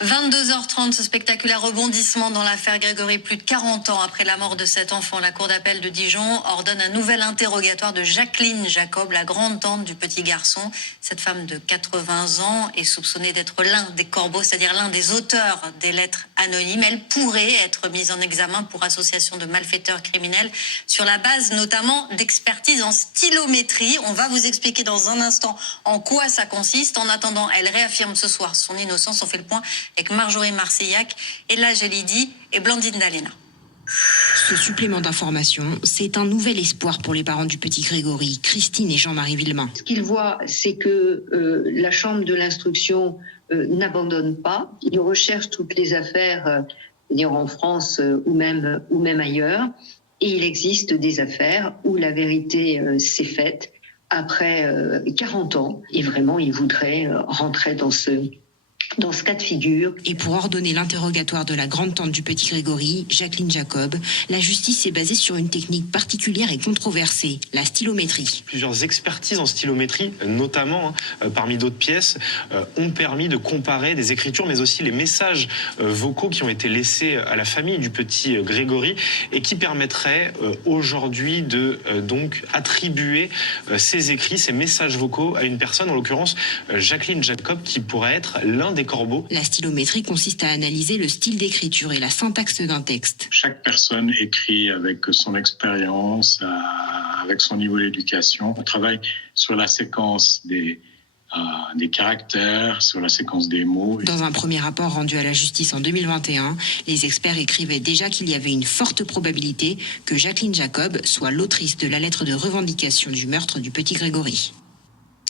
22h30, ce spectaculaire rebondissement dans l'affaire Grégory. Plus de 40 ans après la mort de cet enfant, la cour d'appel de Dijon ordonne un nouvel interrogatoire de Jacqueline Jacob, la grande-tante du petit garçon. Cette femme de 80 ans est soupçonnée d'être l'un des corbeaux, c'est-à-dire l'un des auteurs des lettres anonymes. Elle pourrait être mise en examen pour association de malfaiteurs criminels sur la base notamment d'expertise en stylométrie. On va vous expliquer dans un instant en quoi ça consiste. En attendant, elle réaffirme ce soir son innocence. On fait le point avec Marjorie Marseillac, Ella Gelidi et Blandine Dalena. Ce supplément d'information, c'est un nouvel espoir pour les parents du petit Grégory, Christine et Jean-Marie Villemain. Ce qu'ils voient, c'est que la chambre de l'instruction n'abandonne pas. Ils recherchent toutes les affaires, en France ou même ailleurs. Et il existe des affaires où la vérité s'est faite après 40 ans. Et vraiment, ils voudraient rentrer dans ce cas de figure. Et pour ordonner l'interrogatoire de la grande-tante du petit Grégory, Jacqueline Jacob, la justice s'est basée sur une technique particulière et controversée, la stylométrie. Plusieurs expertises en stylométrie, notamment parmi d'autres pièces, ont permis de comparer des écritures, mais aussi les messages vocaux qui ont été laissés à la famille du petit Grégory et qui permettraient aujourd'hui de donc attribuer ces écrits, ces messages vocaux à une personne, en l'occurrence Jacqueline Jacob, qui pourrait être l'un des corbeaux. La stylométrie consiste à analyser le style d'écriture et la syntaxe d'un texte. Chaque personne écrit avec son expérience, avec son niveau d'éducation. On travaille sur la séquence des caractères, sur la séquence des mots. Dans un premier rapport rendu à la justice en 2021, les experts écrivaient déjà qu'il y avait une forte probabilité que Jacqueline Jacob soit l'autrice de la lettre de revendication du meurtre du petit Grégory.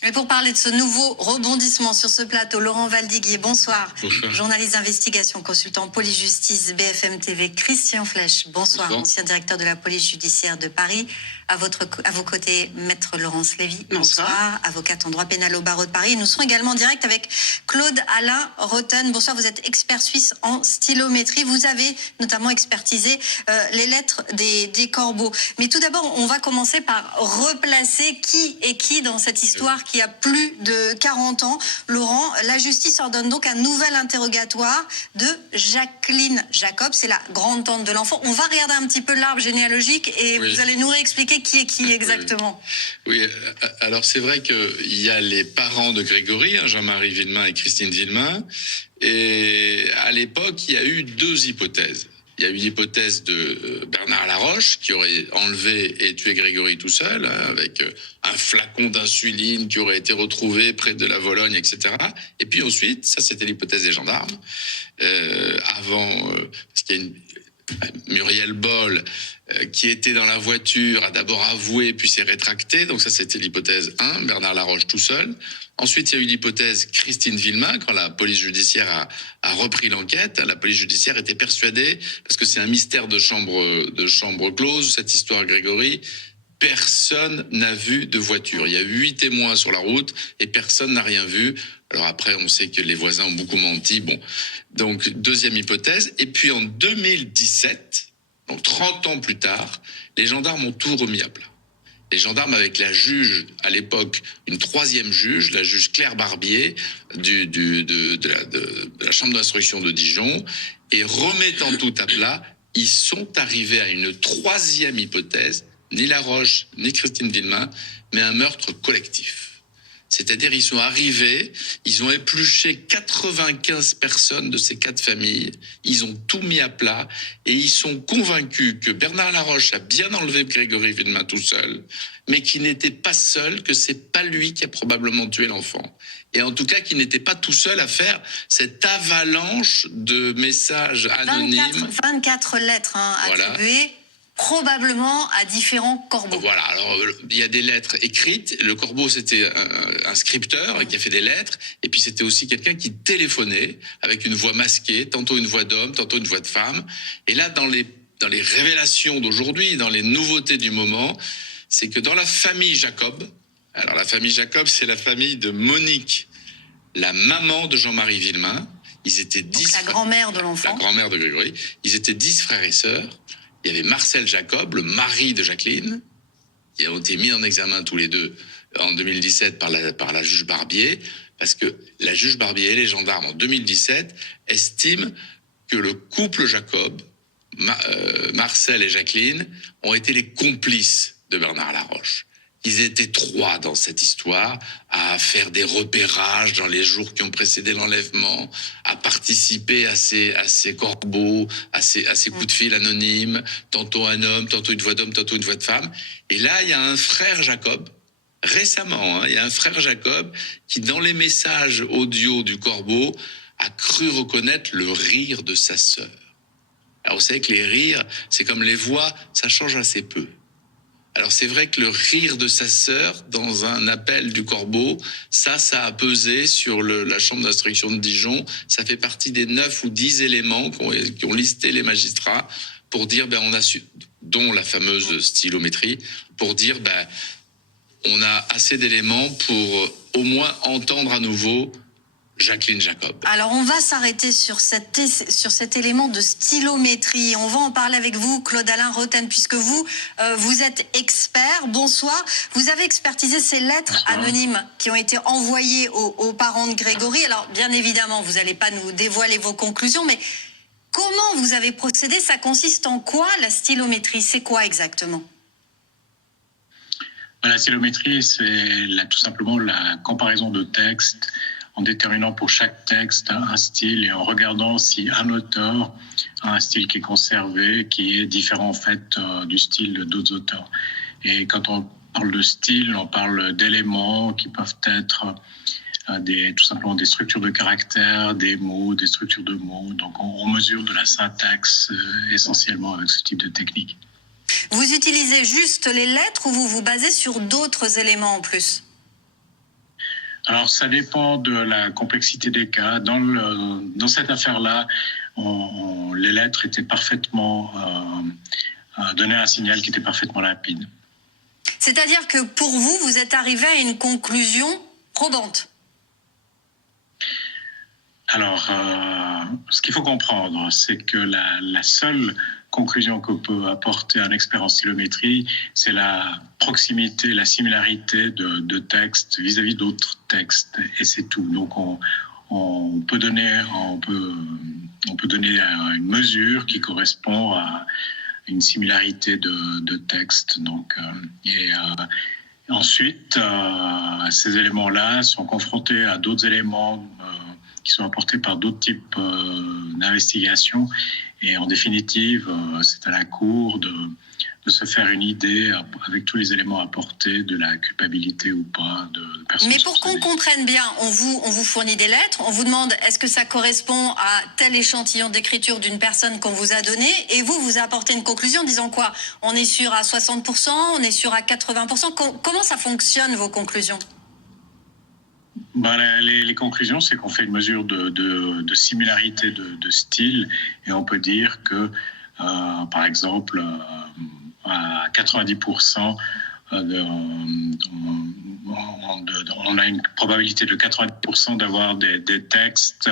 Et pour parler de ce nouveau rebondissement sur ce plateau, Laurent Valdiguier, bonsoir. Bonsoir. Journaliste d'investigation, consultant police-justice BFM TV. Christian Flech, bonsoir. Ancien directeur de la police judiciaire de Paris. À vos côtés, maître Laurence Lévy. Bonsoir. Avocate en droit pénal au barreau de Paris. Nous serons également en direct avec Claude Alain Rotten. Bonsoir, vous êtes expert suisse en stylométrie. Vous avez notamment expertisé les lettres des corbeaux. Mais tout d'abord, on va commencer par replacer qui est qui dans cette histoire qui a plus de 40 ans. Laurent, la justice ordonne donc un nouvel interrogatoire de Jacqueline Jacob. C'est la grande-tante de l'enfant. On va regarder un petit peu l'arbre généalogique et vous allez nous réexpliquer qui est qui exactement. Oui, alors c'est vrai qu'il y a les parents de Grégory, Jean-Marie Villemain et Christine Villemain. Et à l'époque, il y a eu deux hypothèses. Il y a eu l'hypothèse de Bernard Laroche qui aurait enlevé et tué Grégory tout seul, avec un flacon d'insuline qui aurait été retrouvé près de la Vologne, etc. Et puis ensuite, ça c'était l'hypothèse des gendarmes, parce qu'il y a Muriel Boll qui était dans la voiture, a d'abord avoué puis s'est rétracté. Donc ça c'était l'hypothèse 1, Bernard Laroche tout seul. Ensuite, il y a eu l'hypothèse Christine Villemain, quand la police judiciaire a repris l'enquête. La police judiciaire était persuadée, parce que c'est un mystère de chambre close, cette histoire Grégory, personne n'a vu de voiture. Il y a 8 témoins sur la route et personne n'a rien vu. Alors après, on sait que les voisins ont beaucoup menti. Bon, donc deuxième hypothèse. Et puis en 2017, donc 30 ans plus tard, les gendarmes ont tout remis à plat. Les gendarmes, avec la juge, à l'époque, une troisième juge, la juge Claire Barbier, de la chambre d'instruction de Dijon, et remettant tout à plat, ils sont arrivés à une troisième hypothèse, ni Laroche, ni Christine Villemain, mais un meurtre collectif. C'est-à-dire, ils sont arrivés, ils ont épluché 95 personnes de ces 4 familles, ils ont tout mis à plat, et ils sont convaincus que Bernard Laroche a bien enlevé Grégory Villemain tout seul, mais qu'il n'était pas seul, que c'est pas lui qui a probablement tué l'enfant. Et en tout cas, qu'il n'était pas tout seul à faire cette avalanche de messages anonymes. 24 lettres attribuées. Probablement à différents corbeaux. Voilà, alors il y a des lettres écrites. Le corbeau, c'était un scripteur qui a fait des lettres. Et puis c'était aussi quelqu'un qui téléphonait avec une voix masquée, tantôt une voix d'homme, tantôt une voix de femme. Et là, dans les révélations d'aujourd'hui, dans les nouveautés du moment, c'est que dans la famille Jacob, alors la famille Jacob, c'est la famille de Monique, la maman de Jean-Marie Villemain. Ils étaient 10 donc la grand-mère de l'enfant. La grand-mère de Grégory. Ils étaient 10 frères et sœurs. Il y avait Marcel Jacob, le mari de Jacqueline, qui ont été mis en examen tous les deux en 2017 par la juge Barbier. parce que la juge Barbier et les gendarmes, en 2017, estiment que le couple Jacob, Marcel et Jacqueline, ont été les complices de Bernard Laroche. Ils étaient 3 dans cette histoire, à faire des repérages dans les jours qui ont précédé l'enlèvement, à participer à ces corbeaux, à ces coups de fil anonymes, tantôt un homme, tantôt une voix d'homme, tantôt une voix de femme. Et là, il y a un frère Jacob, récemment, il y a un frère Jacob qui, dans les messages audio du corbeau, a cru reconnaître le rire de sa sœur. Alors vous savez que les rires, c'est comme les voix, ça change assez peu. Alors c'est vrai que le rire de sa sœur dans un appel du corbeau, ça a pesé sur la chambre d'instruction de Dijon. Ça fait partie des 9 ou 10 éléments qui ont listé les magistrats pour dire, on a su, dont la fameuse stylométrie, pour dire, on a assez d'éléments pour au moins entendre à nouveau Jacqueline Jacob. Alors on va s'arrêter sur cet élément de stylométrie. On va en parler avec vous, Claude-Alain Roten, puisque vous êtes expert. Bonsoir. Vous avez expertisé ces lettres anonymes qui ont été envoyées aux parents de Grégory. Alors bien évidemment, vous n'allez pas nous dévoiler vos conclusions, mais comment vous avez procédé? Ça consiste en quoi, la stylométrie? C'est quoi exactement? La stylométrie, c'est tout simplement la comparaison de textes, en déterminant pour chaque texte un style et en regardant si un auteur a un style qui est conservé, qui est différent en fait du style d'autres auteurs. Et quand on parle de style, on parle d'éléments qui peuvent être tout simplement des structures de caractères, des mots, des structures de mots. Donc on mesure de la syntaxe essentiellement avec ce type de technique. Vous utilisez juste les lettres ou vous vous basez sur d'autres éléments en plus? Alors, ça dépend de la complexité des cas. Dans cette affaire-là, les lettres étaient parfaitement donnaient un signal qui était parfaitement limpide. C'est-à-dire que pour vous, vous êtes arrivé à une conclusion probante? Alors, ce qu'il faut comprendre, c'est que la seule conclusion que peut apporter un expert en stylométrie, c'est la proximité, la similarité de textes vis-à-vis d'autres textes, et c'est tout. Donc on peut donner une mesure qui correspond à une similarité de textes. Donc ensuite, ces éléments-là sont confrontés à d'autres éléments qui sont apportés par d'autres types d'investigations. Et en définitive, c'est à la Cour de se faire une idée, avec tous les éléments apportés, de la culpabilité ou pas de personnes. Mais pour qu'on comprenne bien, on vous fournit des lettres, on vous demande est-ce que ça correspond à tel échantillon d'écriture d'une personne qu'on vous a donné, et vous apportez une conclusion en disant quoi? On est sûr à 60%, on est sûr à 80%. Comment ça fonctionne, vos conclusions? Les conclusions, c'est qu'on fait une mesure de similarité de style, et on peut dire que, par exemple, à 90%, on a une probabilité de 90% d'avoir des textes,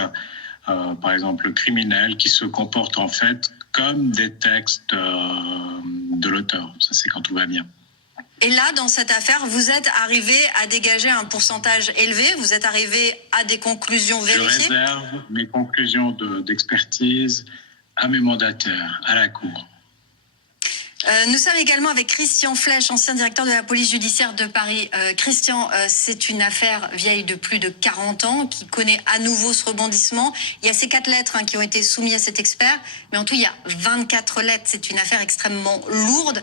par exemple criminels, qui se comportent en fait comme des textes de l'auteur. Ça, c'est quand tout va bien. Et là, dans cette affaire, vous êtes arrivé à dégager un pourcentage élevé? Vous êtes arrivé à des conclusions vérifiées? Je réserve mes conclusions d'expertise à mes mandataires, à la Cour. Nous sommes également avec Christian Flech, ancien directeur de la police judiciaire de Paris. Christian, c'est une affaire vieille de plus de 40 ans qui connaît à nouveau ce rebondissement. Il y a ces 4 lettres qui ont été soumises à cet expert, mais en tout, il y a 24 lettres. C'est une affaire extrêmement lourde.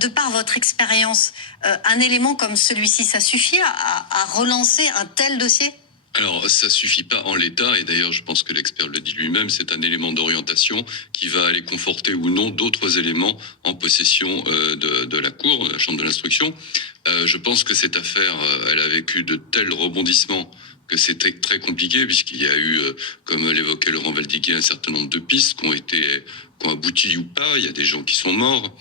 De par votre expérience, un élément comme celui-ci, ça suffit à relancer un tel dossier? Alors, ça suffit pas en l'état, et d'ailleurs, je pense que l'expert le dit lui-même, c'est un élément d'orientation qui va aller conforter ou non d'autres éléments en possession de la Cour, de la Chambre de l'instruction. Je pense que cette affaire, elle a vécu de tels rebondissements que c'était très compliqué, puisqu'il y a eu, comme l'évoquait Laurent Valdiguier, un certain nombre de pistes qui ont abouti ou pas. Il y a des gens qui sont morts.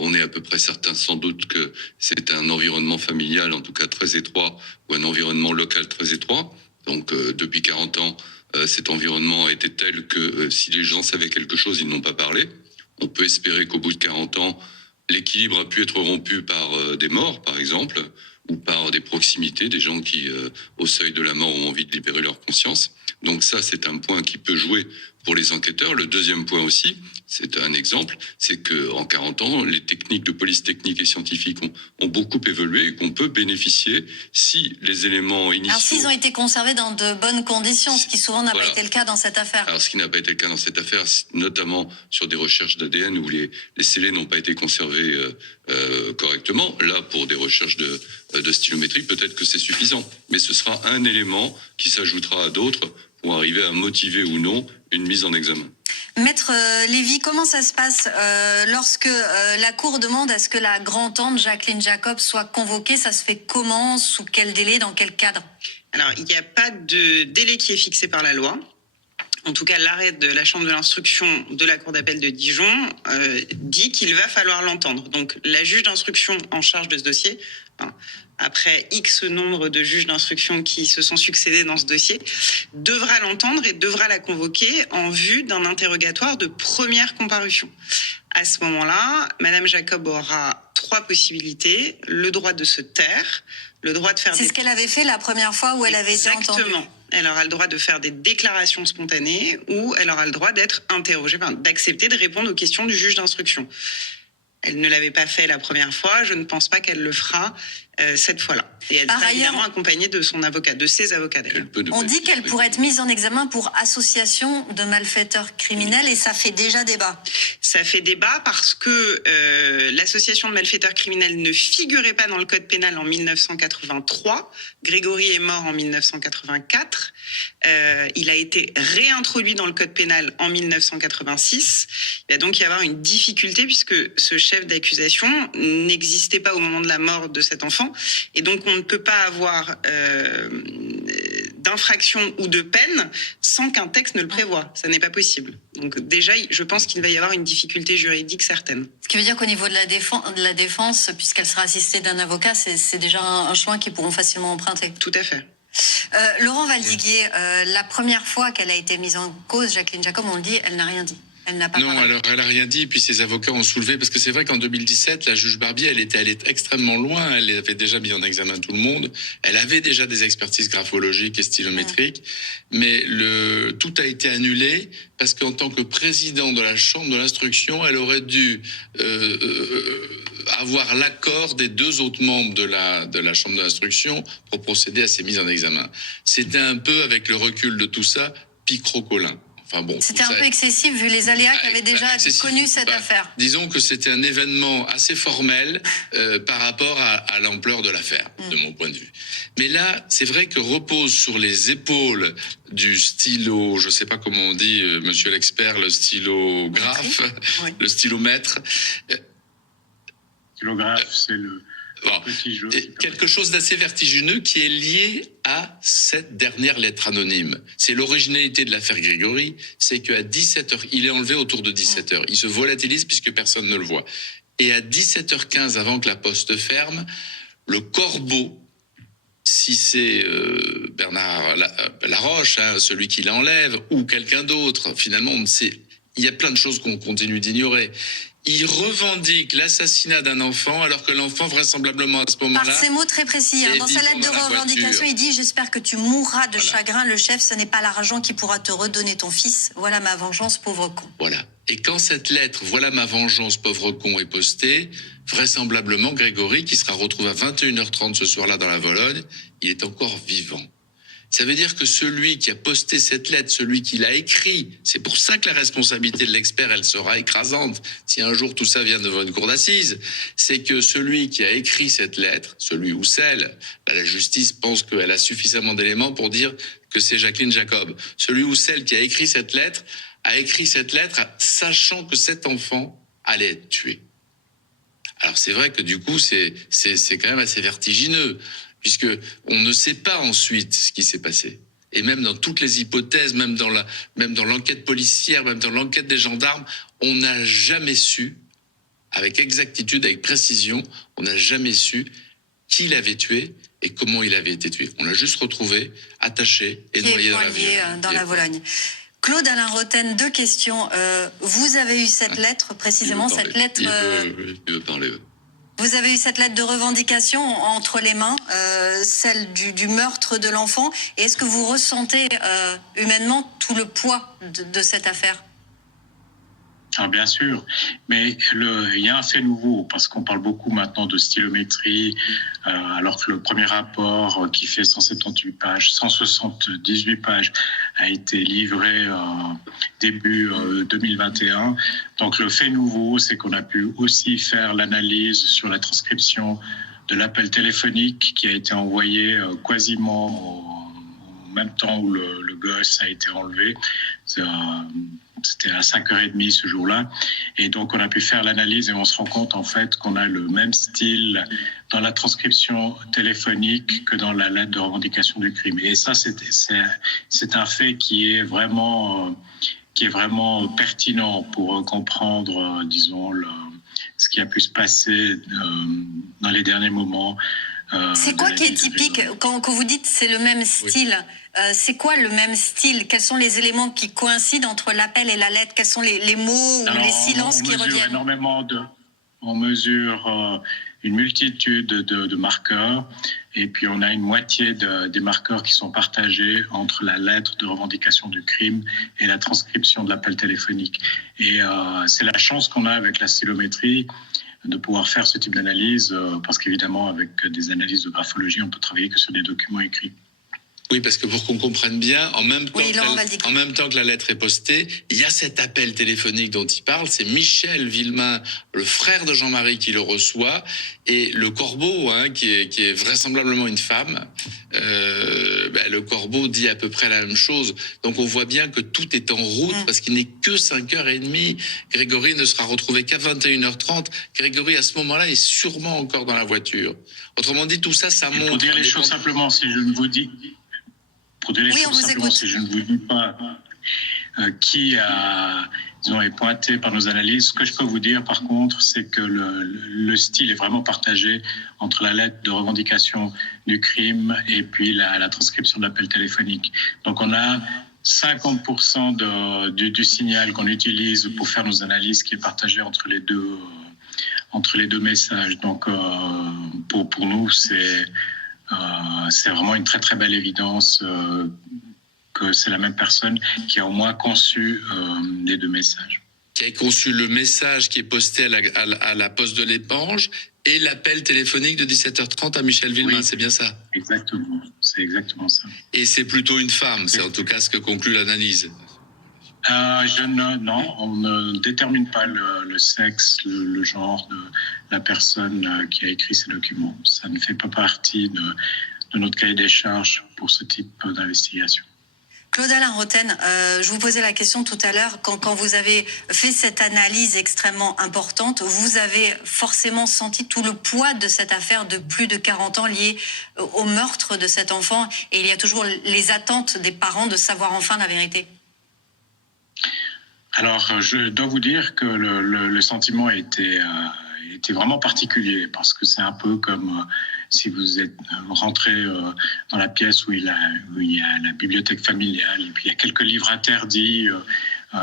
On est à peu près certain sans doute que c'est un environnement familial, en tout cas très étroit, ou un environnement local très étroit. Donc depuis 40 ans, cet environnement a été tel que si les gens savaient quelque chose, ils n'ont pas parlé. On peut espérer qu'au bout de 40 ans, l'équilibre a pu être rompu par des morts, par exemple, ou par des proximités, des gens qui, au seuil de la mort, ont envie de libérer leur conscience. Donc ça, c'est un point qui peut jouer pour les enquêteurs. Le deuxième point aussi, c'est un exemple, c'est que en 40 ans, les techniques de police technique et scientifique ont beaucoup évolué et qu'on peut bénéficier si les éléments initiaux... Alors s'ils ont été conservés dans de bonnes conditions, ce qui souvent n'a pas été le cas dans cette affaire. Alors ce qui n'a pas été le cas dans cette affaire, notamment sur des recherches d'ADN où les scellés n'ont pas été conservés correctement. Là, pour des recherches de stylométrie, peut-être que c'est suffisant. Mais ce sera un élément qui s'ajoutera à d'autres pour arriver à motiver ou non une mise en examen. Maître Lévy, comment ça se passe lorsque la Cour demande à ce que la grand-tante Jacqueline Jacob soit convoquée? Ça se fait comment? Sous quel délai? Dans quel cadre? Alors, il n'y a pas de délai qui est fixé par la loi. En tout cas, l'arrêt de la Chambre de l'instruction de la Cour d'appel de Dijon dit qu'il va falloir l'entendre. Donc, la juge d'instruction en charge de ce dossier, après X nombre de juges d'instruction qui se sont succédés dans ce dossier, devra l'entendre et devra la convoquer en vue d'un interrogatoire de première comparution. À ce moment-là, Madame Jacob aura 3 possibilités: le droit de se taire, le droit de faire... C'est ce qu'elle avait fait la première fois où elle avait été entendue. Exactement. Elle aura le droit de faire des déclarations spontanées ou elle aura le droit d'être interrogée, d'accepter de répondre aux questions du juge d'instruction. Elle ne l'avait pas fait la première fois, je ne pense pas qu'elle le fera cette fois-là. Et elle sera évidemment accompagnée de son avocat, de ses avocats d'ailleurs. On dit qu'elle pourrait être mise en examen pour association de malfaiteurs criminels et ça fait déjà débat. Ça fait débat parce que l'association de malfaiteurs criminels ne figurait pas dans le code pénal en 1983. Grégory est mort en 1984. Il a été réintroduit dans le code pénal en 1986. Il va donc y avoir une difficulté puisque ce chef d'accusation n'existait pas au moment de la mort de cet enfant. Et donc, on ne peut pas avoir d'infraction ou de peine sans qu'un texte ne le prévoie. Ça n'est pas possible. Donc déjà, je pense qu'il va y avoir une difficulté juridique certaine. Ce qui veut dire qu'au niveau de la défense, puisqu'elle sera assistée d'un avocat, c'est déjà un chemin qu'ils pourront facilement emprunter. Tout à fait. Laurent Valdiguier, la première fois qu'elle a été mise en cause, Jacqueline Jacob, on le dit, elle n'a rien dit. Elle n'a pas non, parlé. alors elle a rien dit, puis ses avocats ont soulevé, parce que c'est vrai qu'en 2017, la juge Barbier, elle était allée extrêmement loin, elle avait déjà mis en examen tout le monde, elle avait déjà des expertises graphologiques et stylométriques, mais tout a été annulé, parce qu'en tant que président de la Chambre de l'instruction, elle aurait dû avoir l'accord des 2 autres membres de la Chambre de l'instruction pour procéder à ces mises en examen. C'était un peu, avec le recul de tout ça, picrocolin. Enfin bon, c'était un peu excessif vu les aléas qu'avait déjà connu cette affaire. Disons que c'était un événement assez formel par rapport à l'ampleur de l'affaire, de mon point de vue. Mais là, c'est vrai que repose sur les épaules du stylo, je ne sais pas comment on dit, monsieur l'expert, le stylographe, le stylomètre. Stylographe, c'est le... petit jeu. Quelque chose d'assez vertigineux qui est lié à cette dernière lettre anonyme. C'est l'originalité de l'affaire Grégory, c'est qu'à 17h, il est enlevé autour de 17h. Il se volatilise puisque personne ne le voit. Et à 17h15, avant que la poste ferme, le corbeau, si c'est Bernard Laroche, celui qui l'enlève, ou quelqu'un d'autre, finalement, on ne sait. Il y a plein de choses qu'on continue d'ignorer. Il revendique l'assassinat d'un enfant alors que l'enfant vraisemblablement à ce moment-là... Par ces mots très précis, dans sa lettre de revendication, il dit « J'espère que tu mourras de chagrin, le chef, ce n'est pas l'argent qui pourra te redonner ton fils. Voilà ma vengeance, pauvre con. » Voilà. Et quand cette lettre « Voilà ma vengeance, pauvre con » est postée, vraisemblablement Grégory, qui sera retrouvé à 21h30 ce soir-là dans la Vologne, il est encore vivant. Ça veut dire que celui qui a posté cette lettre, celui qui l'a écrit, c'est pour ça que la responsabilité de l'expert, elle sera écrasante. Si un jour tout ça vient devant une cour d'assises, c'est que celui qui a écrit cette lettre, celui ou celle, la justice pense qu'elle a suffisamment d'éléments pour dire que c'est Jacqueline Jacob. Celui ou celle qui a écrit cette lettre sachant que cet enfant allait être tué. Alors c'est vrai que du coup, c'est quand même assez vertigineux, puisque on ne sait pas ensuite ce qui s'est passé. Et même dans toutes les hypothèses, même dans l'enquête policière, même dans l'enquête des gendarmes, on n'a jamais su, avec exactitude, avec précision, on n'a jamais su qui l'avait tué et comment il avait été tué. On l'a juste retrouvé, attaché et noyé dans la Vologne. Claude Alain Roten, 2 questions. Vous avez eu cette lettre, précisément, cette lettre... Il veut parler. Vous avez eu cette lettre de revendication entre les mains, celle du meurtre de l'enfant. Et est-ce que vous ressentez humainement tout le poids de cette affaire ? Ah, bien sûr, mais il y a un fait nouveau, parce qu'on parle beaucoup maintenant de stylométrie, alors que le premier rapport qui fait 178 pages, 178 pages, a été livré début 2021. Donc le fait nouveau, c'est qu'on a pu aussi faire l'analyse sur la transcription de l'appel téléphonique qui a été envoyé quasiment au même temps où le gosse a été enlevé. C'était à 5h30 ce jour-là. Et donc, on a pu faire l'analyse et on se rend compte, en fait, qu'on a le même style dans la transcription téléphonique que dans la lettre de revendication du crime. Et ça, c'est un fait qui est vraiment pertinent pour comprendre, disons, ce qui a pu se passer dans les derniers moments. C'est quoi qui est typique quand vous dites c'est le même style? C'est quoi le même style? Quels sont les éléments qui coïncident entre l'appel et la lettre? Quels sont les mots ou les silences qui reviennent? On mesure une multitude de marqueurs et puis on a une moitié des marqueurs qui sont partagés entre la lettre de revendication du crime et la transcription de l'appel téléphonique. Et c'est la chance qu'on a avec la stylométrie de pouvoir faire ce type d'analyse, parce qu'évidemment, avec des analyses de graphologie, on peut travailler que sur des documents écrits. Oui, parce que pour qu'on comprenne bien, en même temps que la lettre est postée, il y a cet appel téléphonique dont il parle. C'est Michel Villemain, le frère de Jean-Marie, qui le reçoit, et le corbeau, qui est vraisemblablement une femme. Le corbeau dit à peu près la même chose. Donc on voit bien que tout est en route, parce qu'il n'est que 5h30. Grégory ne sera retrouvé qu'à 21h30. Grégory, à ce moment-là, est sûrement encore dans la voiture. Autrement dit, tout ça, ça montre... Pour dire les choses simplement, si je ne vous dis... Pour dire les choses simplement, si je ne vous dis pas qui est pointé par nos analyses, ce que je peux vous dire par contre, c'est que le style est vraiment partagé entre la lettre de revendication du crime et puis la transcription de l'appel téléphonique. Donc on a 50% du signal qu'on utilise pour faire nos analyses qui est partagé entre les deux messages. Donc pour nous, c'est vraiment une très très belle évidence que c'est la même personne qui a au moins conçu les deux messages. Qui a conçu le message qui est posté à la poste de l'Épange et l'appel téléphonique de 17h30 à Michel Villemain, oui, c'est bien ça? Exactement, c'est exactement ça. Et c'est plutôt une femme, c'est en tout cas ce que conclut l'analyse. Non, on ne détermine pas le sexe, le genre de la personne qui a écrit ces documents. Ça ne fait pas partie de notre cahier des charges pour ce type d'investigation. Claude-Alain Roten, je vous posais la question tout à l'heure, quand vous avez fait cette analyse extrêmement importante, vous avez forcément senti tout le poids de cette affaire de plus de 40 ans liée au meurtre de cet enfant, et il y a toujours les attentes des parents de savoir enfin la vérité. Alors, je dois vous dire que le sentiment a été vraiment particulier, parce que c'est un peu comme si vous êtes rentré dans la pièce où il y a la bibliothèque familiale, et puis il y a quelques livres interdits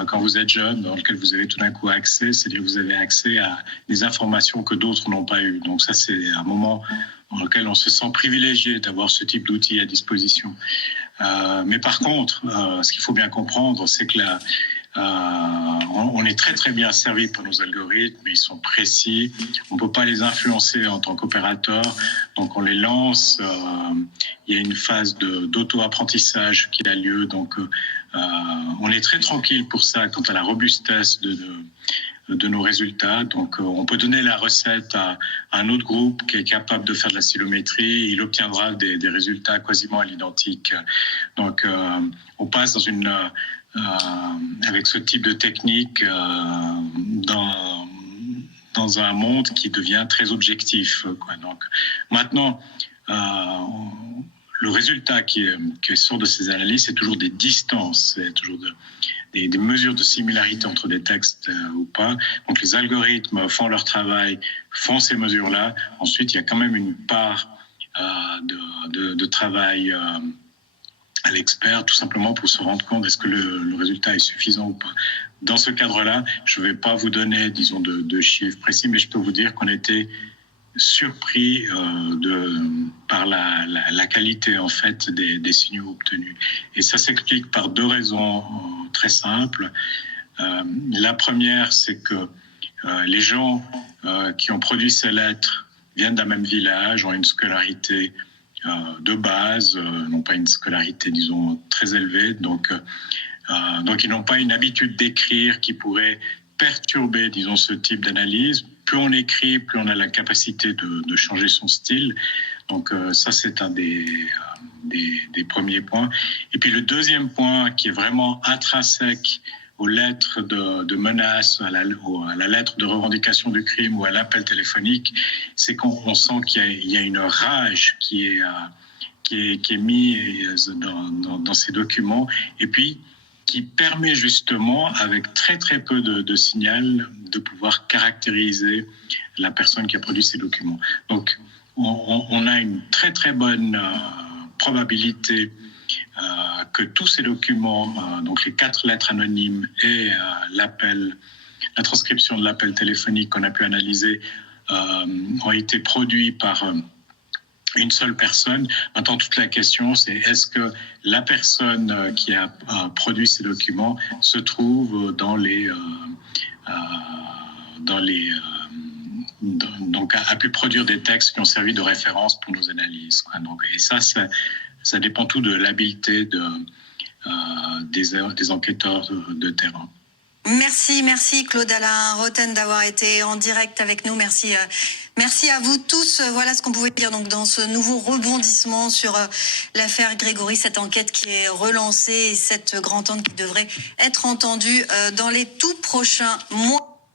quand vous êtes jeune, dans lesquels vous avez tout d'un coup accès, c'est-à-dire que vous avez accès à des informations que d'autres n'ont pas eues. Donc ça, c'est un moment dans lequel on se sent privilégié d'avoir ce type d'outils à disposition. Mais par contre, ce qu'il faut bien comprendre, c'est que on est très très bien servi par nos algorithmes, ils sont précis, on ne peut pas les influencer en tant qu'opérateur, donc on les lance, il y a une phase d'auto-apprentissage qui a lieu, donc on est très tranquille pour ça quant à la robustesse de nos résultats. Donc on peut donner la recette à un autre groupe qui est capable de faire de la stylométrie, il obtiendra des résultats quasiment à l'identique. Donc on passe avec ce type de technique dans un monde qui devient très objectif, quoi. Donc maintenant, le résultat qui sort de ces analyses, c'est toujours des distances, c'est toujours des mesures de similarité entre des textes ou pas. Donc les algorithmes font leur travail, font ces mesures-là. Ensuite, il y a quand même une part de travail à l'expert, tout simplement pour se rendre compte est-ce que le résultat est suffisant ou pas. Dans ce cadre-là, je ne vais pas vous donner, disons, de chiffres précis, mais je peux vous dire qu'on était surpris par la qualité en fait des signaux obtenus. Et ça s'explique par deux raisons très simples. La première, c'est que les gens qui ont produit ces lettres viennent d'un même village, ont une scolarité de base, n'ont pas une scolarité, disons, très élevée. Donc ils n'ont pas une habitude d'écrire qui pourrait perturber, disons, ce type d'analyse. Plus on écrit, plus on a la capacité de changer son style. Donc ça, c'est un des premiers points. Et puis le deuxième point, qui est vraiment intrinsèque aux lettres de menaces, à la lettre de revendication du crime ou à l'appel téléphonique, c'est qu'on sent qu'il y a une rage qui est mise dans ces documents, et puis qui permet justement, avec très très peu de signal, de pouvoir caractériser la personne qui a produit ces documents. Donc on a une très très bonne probabilité que tous ces documents, donc les 4 lettres anonymes et la transcription de l'appel téléphonique qu'on a pu analyser, ont été produits par une seule personne. Maintenant, toute la question, c'est est-ce que la personne qui a produit ces documents se trouve donc a pu produire des textes qui ont servi de référence pour nos analyses. Donc, et ça dépend tout de l'habileté des enquêteurs de terrain. Merci Claude-Alain Roten d'avoir été en direct avec nous. Merci à vous tous. Voilà ce qu'on pouvait dire donc dans ce nouveau rebondissement sur l'affaire Grégory, cette enquête qui est relancée et cette grande tente qui devrait être entendue dans les tout prochains mois.